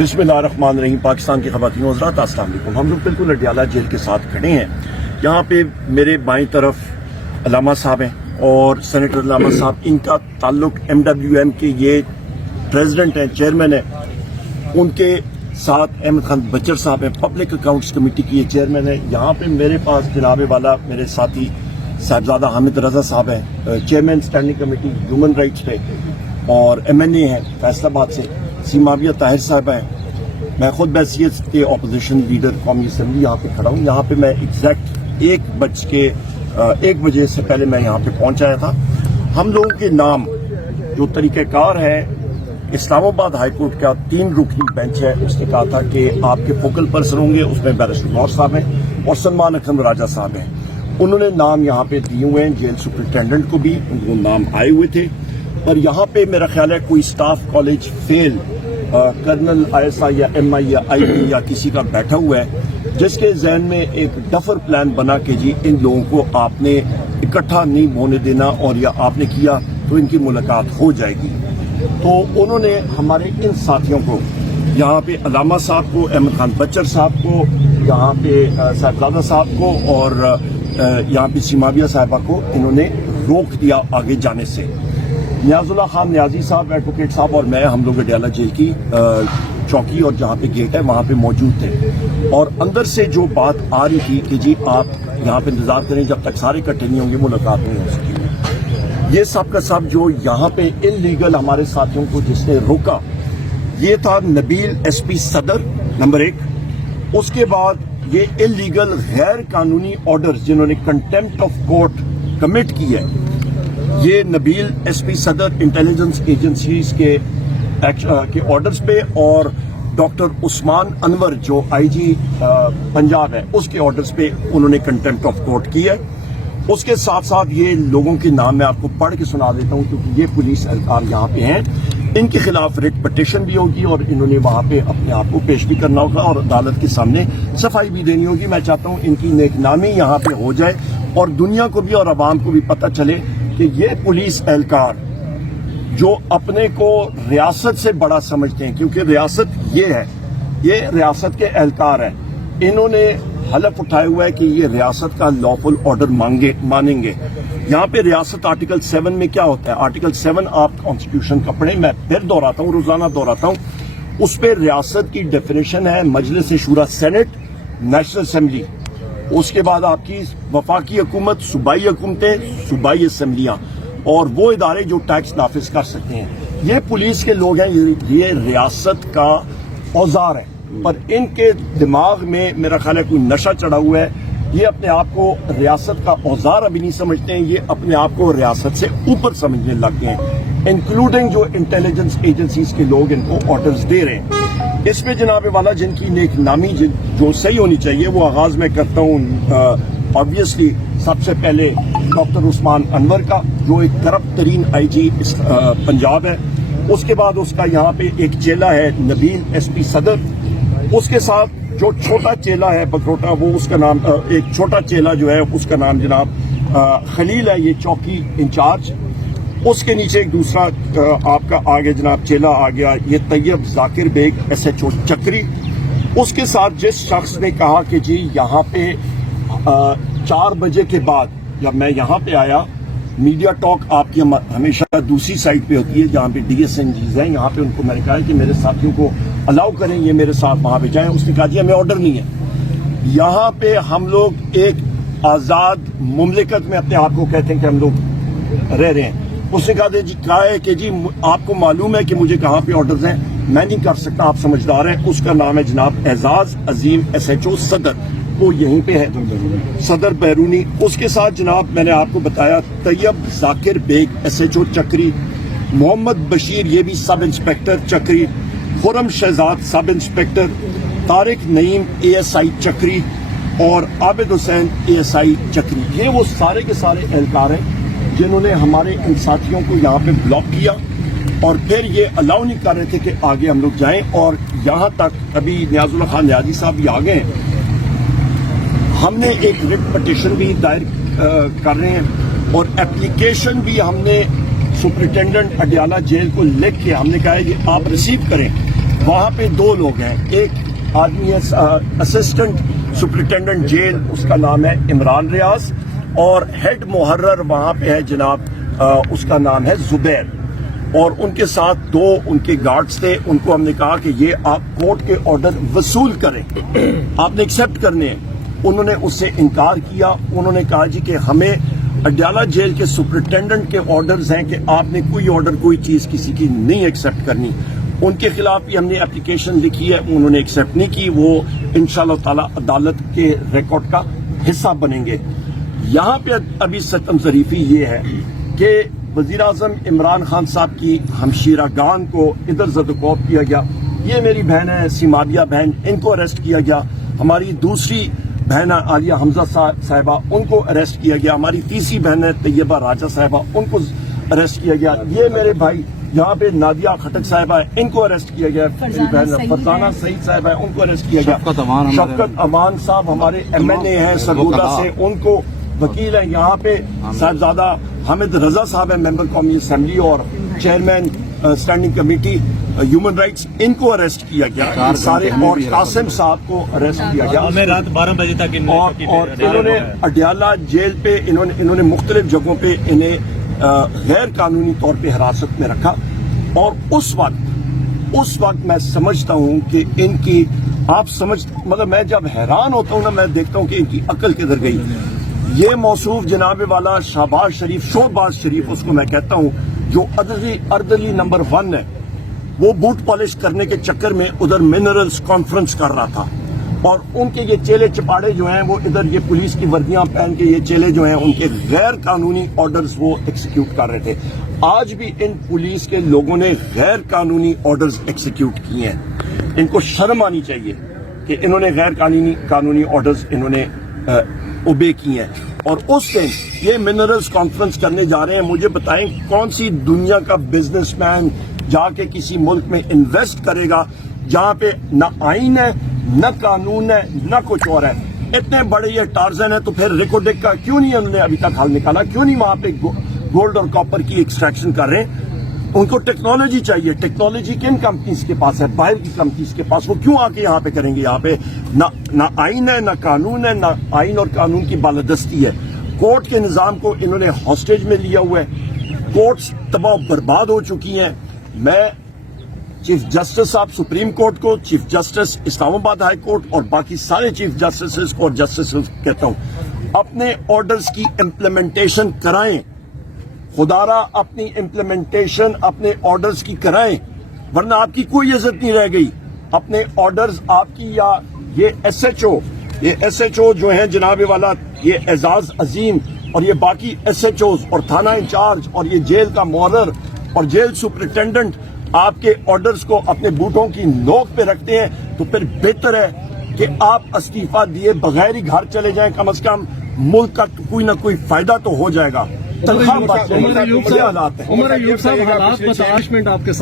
बिस्मिल्लाहिर्रहमानिर्रहीम। पाकिस्तान की ख़वातीन और हज़रात, अस्सलाम वालेकुम। हम लोग बिल्कुल अडियाला जेल के साथ खड़े हैं। यहाँ पे मेरे बाईं तरफ अलामा साहब हैं और सेनेटर अलामा साहब, इनका ताल्लुक MWM के ये प्रेसिडेंट हैं, चेयरमैन हैं। उनके साथ अहमद खान बच्चर साहब हैं, पब्लिक अकाउंट्स कमेटी की ये चेयरमैन है। यहाँ पे मेरे पास जनाब वाला मेरे साथी साहिबजादा हामिद रजा साहब हैं, chairman standing committee human rights पे, और MNA हैं फैसलाबाद से सीमाविया ताहिर साहब हैं। मैं खुद बैसियत के अपोजिशन लीडर कौमी असम्बली यहाँ पे खड़ा हूँ। यहाँ पे मैं एग्जैक्ट 1 बजे से पहले मैं यहाँ पे पहुँच आया था। हम लोगों के नाम जो तरीक़ाकार है, इस्लामाबाद हाई कोर्ट का 3 रुकनी बेंच है, उसने कहा था कि आपके फोकल पर्सन होंगे, उसमें बैरिस्टर नौर साहब हैं और सलमान अकरम राजा साहब हैं। उन्होंने नाम यहाँ पे दिए हुए हैं, जेल सुपरिटेंडेंट को भी उनको नाम आए हुए थे। और यहाँ पे मेरा ख्याल है कोई staff college fail colonel ISI या MI या IB या किसी का बैठा हुआ है, जिसके जहन में एक डफर प्लान बना के जी इन लोगों को आपने इकट्ठा नहीं होने देना, और या आपने किया तो इनकी मुलाकात हो जाएगी। तो उन्होंने हमारे इन साथियों को, यहाँ पे अलामा साहब को, अहमद खान बच्चर साहब को, यहाँ पे साहिबजादा साहब को और यहाँ पे सीमाविया साहिबा को इन्होंने रोक दिया आगे जाने से। नियाजुल्लाह खान नियाजी साहब, एडवोकेट साहब और मैं, हम लोग अडियाला जेल की चौकी और जहाँ पे गेट है वहाँ पे मौजूद थे। और अंदर से जो बात आ रही थी कि जी आप यहाँ पे इंतजार करें, जब तक सारे इकट्ठे नहीं होंगे मुलाकात नहीं हो सकेगी। ये सब का सब जो यहाँ पे इनलीगल हमारे साथियों को जिसने रोका, ये था नबील SP सदर नंबर 1। उसके बाद ये इलीगल गैर कानूनी ऑर्डर जिन्होंने कंटेम्प्ट ऑफ कोर्ट कमिट की है, ये नबील SP सदर इंटेलिजेंस एजेंसीज के ऑर्डर्स पे और डॉक्टर उस्मान अनवर जो IG पंजाब है उसके ऑर्डर्स पे उन्होंने कंटेम्प्ट ऑफ कोर्ट की है। उसके साथ साथ ये लोगों के नाम मैं आपको पढ़ के सुना देता हूँ, क्योंकि ये पुलिस एहलकार यहाँ पे हैं। इनके खिलाफ रिट पिटीशन भी होगी और इन्होंने वहां पे अपने आप को पेश भी करना होगा और अदालत के सामने सफाई भी देनी होगी। मैं चाहता हूँ इनकी नेकनामी यहाँ पे हो जाए और दुनिया को भी और आवाम को भी पता चले कि ये पुलिस एहलकार जो अपने को रियासत से बड़ा समझते हैं, क्योंकि रियासत ये है, ये रियासत के एहलकार हैं, इन्होंने हलफ उठाया हुआ है कि ये रियासत का लॉफुल ऑर्डर मानेंगे। यहाँ पे रियासत आर्टिकल 7 में क्या होता है, आर्टिकल 7 आप कॉन्स्टिट्यूशन का पढ़ें, मैं फिर दोहराता हूँ, रोजाना दोहराता हूँ। उस पर रियासत की डेफिनेशन है मजलिस शूरा सेनेट, नेशनल असेंबली, उसके बाद आपकी वफाकी हुकूमत, सूबाई हुकूमतें, सूबाई असम्बलियां और वो इदारे जो टैक्स नाफिज कर सकते हैं। ये पुलिस के लोग हैं, ये रियासत का औजार है, पर इनके दिमाग में मेरा ख्याल है कोई नशा चढ़ा हुआ है। ये अपने आप को रियासत का औजार अभी नहीं समझते हैं, ये अपने आप को रियासत से ऊपर समझने लग गए हैं, इंक्लूडिंग जो इंटेलिजेंस एजेंसीज के लोग इनको ऑर्डर्स दे रहे हैं। इसमें जनाब वाला जिनकी नेक नामी जो सही होनी चाहिए वो आगाज में करता हूँ। ऑब्वियसली सबसे पहले डॉक्टर उस्मान अनवर का, जो एक करप्ट तरीन IG पंजाब है। उसके बाद उसका यहाँ पे एक चेला है नबील SP सदर। उसके साथ जो छोटा चेला है बकरोटा, वो उसका नाम एक छोटा चेला जो है उसका नाम जनाब खलील है, ये चौकी इंचार्ज। उसके नीचे एक दूसरा आपका आगे जनाब चेला आ गया, ये तैयब जाकिर बेग SHO चक्री। उसके साथ जिस शख्स ने कहा कि जी यहाँ पे 4 बजे के बाद, जब मैं यहाँ पे आया, मीडिया टॉक आपकी हमेशा दूसरी साइड पे होती है जहाँ पे DSNGs हैं, यहाँ पे उनको मैंने कहा कि मेरे साथियों को अलाउ करें, ये मेरे साथ वहाँ पे जाएं। उसने कहा जी हमें ऑर्डर नहीं है। यहाँ पे हम लोग एक आज़ाद मुमलिकत में अपने आप को कहते हैं कि हम लोग रह रहे हैं। उसने कहा है कि जी आपको मालूम है कि मुझे कहाँ पे ऑर्डर्स हैं, मैं नहीं कर सकता, आप समझदार हैं। उसका नाम है जनाब एजाज अजीम SHO सदर, वो यहीं पे है, सदर बैरूनी। उसके साथ जनाब मैंने आपको बताया तैयब जाकिर बेग SHO चक्री, मोहम्मद बशीर ये भी सब इंस्पेक्टर चक्री, Khurram Shahzad sub inspector, Tariq Naeem ASI चक्री और आबिद हुसैन ASI चक्री। ये वो सारे के सारे एहलकार हैं जिन्होंने हमारे इन साथियों को यहाँ पे ब्लॉक किया और फिर ये अलाउ नहीं कर रहे थे कि आगे हम लोग जाएं। और यहाँ तक अभी नियाजुल्लाह खान नियाजी साहब भी आ गए, हमने एक रिट पिटीशन भी दायर कर रहे हैं और एप्लीकेशन भी हमने सुपरिटेंडेंट अडियाला जेल को लिख के हमने कहा है कि आप रिसीव करें وہاں پہ دو لوگ ہیں، ایک آدمی ہے اسسٹنٹ سپرنٹینڈنٹ جیل، اس کا نام ہے عمران ریاض، اور ہیڈ محرر وہاں پہ ہے جناب اس کا نام ہے زبیر، اور ان کے ساتھ دو ان کے گارڈز تھے. ان کو ہم نے کہا کہ یہ آپ کورٹ کے آرڈر وصول کریں، آپ نے ایکسپٹ کرنے ہیں. انہوں نے اس سے انکار کیا. انہوں نے کہا جی کہ ہمیں اڈیالہ جیل کے سپرنٹینڈنٹ کے آرڈرز ہیں کہ آپ نے کوئی آرڈر کوئی چیز کسی کی نہیں ایکسپٹ کرنی. ان کے خلاف بھی ہم نے اپلیکیشن لکھی ہے، انہوں نے ایکسپٹ نہیں کی. وہ انشاءاللہ تعالی عدالت کے ریکارڈ کا حصہ بنیں گے. یہاں پہ ابھی ستم ظریفی یہ ہے کہ وزیر اعظم عمران خان صاحب کی ہمشیرہ گان کو ادھر زدوکوب کیا گیا. یہ میری بہن ہے سیمادیہ بہن، ان کو اریسٹ کیا گیا. ہماری دوسری بہن عالیہ حمزہ صاحبہ، ان کو اریسٹ کیا گیا. ہماری تیسری بہن ہے طیبہ راجہ صاحبہ، ان کو اریسٹ کیا گیا. یہ میرے بھائی یہاں پہ نادیہ خٹک صاحبہ ہے، ان کو اریسٹ کیا گیا. میری بہن فرزانہ سعید صاحبہ ہے، ان کو اریسٹ کیا گیا. شفقت امان صاحب ہمارے MNA ہیں سرگودا سے، ان کو وکیل ہیں. یہاں پہ صاحبزادہ حامد رضا صاحب ہیں، ممبر قومی اسمبلی اور chairman standing committee human rights, ان کو اریسٹ کیا گیا سارے. اور قاسم صاحب کو اریسٹ کیا گیا. ہمیں رات 12 بجے تک اور انہوں نے اڈیالہ جیل پہ انہوں نے مختلف جگہوں پہ انہیں غیر قانونی طور پہ حراست میں رکھا. اور اس وقت میں سمجھتا ہوں کہ ان کی مطلب میں جب حیران ہوتا ہوں نا، میں دیکھتا ہوں کہ ان کی عقل کدھر گئی. یہ موصوف جناب والا شہباز شریف اس کو میں کہتا ہوں، جو اردلی نمبر 1 ہے، وہ بوٹ پالش کرنے کے چکر میں ادھر منرلز کانفرنس کر رہا تھا. اور ان کے یہ چیلے چپاڑے جو ہیں وہ ادھر یہ پولیس کی وردیاں پہن کے یہ چیلے جو ہیں ان کے غیر قانونی آرڈرز وہ ایکسیکیوٹ کر رہے تھے. آج بھی ان پولیس کے لوگوں نے غیر قانونی آرڈرز ایکسیکیوٹ کیے ہیں. ان کو شرم آنی چاہیے کہ انہوں نے غیر قانونی آرڈرز انہوں نے اوبے کیے ہیں. اور اس دن یہ منرلز کانفرنس کرنے جا رہے ہیں. مجھے بتائیں کون سی دنیا کا بزنس مین جا کے کسی ملک میں انویسٹ کرے گا جہاں پہ نہ آئین ہے، نہ قانون ہے، نہ کچھ اور ہے. اتنے بڑے یہ ٹارزن ہے تو پھر ریکوڈک کا کیوں نہیں انہوں نے ابھی تک حل نکالا؟ کیوں نہیں وہاں پہ گولڈ اور کاپر کی ایکسٹریکشن کر رہے ہیں؟ ان کو ٹیکنالوجی چاہیے. ٹیکنالوجی کن کمپنیز کے پاس ہے؟ باہر کی کمپنیز کے پاس. وہ کیوں آ کے یہاں پہ کریں گے؟ یہاں پہ نہ آئین ہے، نہ قانون ہے، نہ آئین اور قانون کی بالادستی ہے. کورٹ کے نظام کو انہوں نے ہاسٹیج میں لیا ہوا ہے. کورٹس تباہ و برباد ہو چکی ہیں. میں چیف جسٹس صاحب سپریم کورٹ کو، چیف جسٹس اسلام آباد ہائی کورٹ اور باقی سارے چیف جسٹس اور جسٹس کہتا ہوں، اپنے آرڈرز کی امپلیمنٹیشن کرائیں. خدارا اپنی امپلیمنٹیشن اپنے آرڈرز کی کرائیں، ورنہ آپ کی کوئی عزت نہیں رہ گئی. اپنے آرڈرز آپ کی، یا یہ ایس ایچ او جو ہیں جناب والا، یہ اعزاز عظیم اور یہ باقی ایس ایچ اوز اور تھانہ انچارج اور یہ جیل کا محرر اور جیل سپرنٹینڈنٹ آپ کے آرڈرز کو اپنے بوٹوں کی نوک پہ رکھتے ہیں، تو پھر بہتر ہے کہ آپ استعفیٰ دیے بغیر ہی گھر چلے جائیں. کم از کم ملک کا کوئی نہ کوئی فائدہ تو ہو جائے گا. تنخواہ بچ جائے گی. یہ حالات ہیں. عمر ایوب صاحب، حالات 50 منٹ آپ کے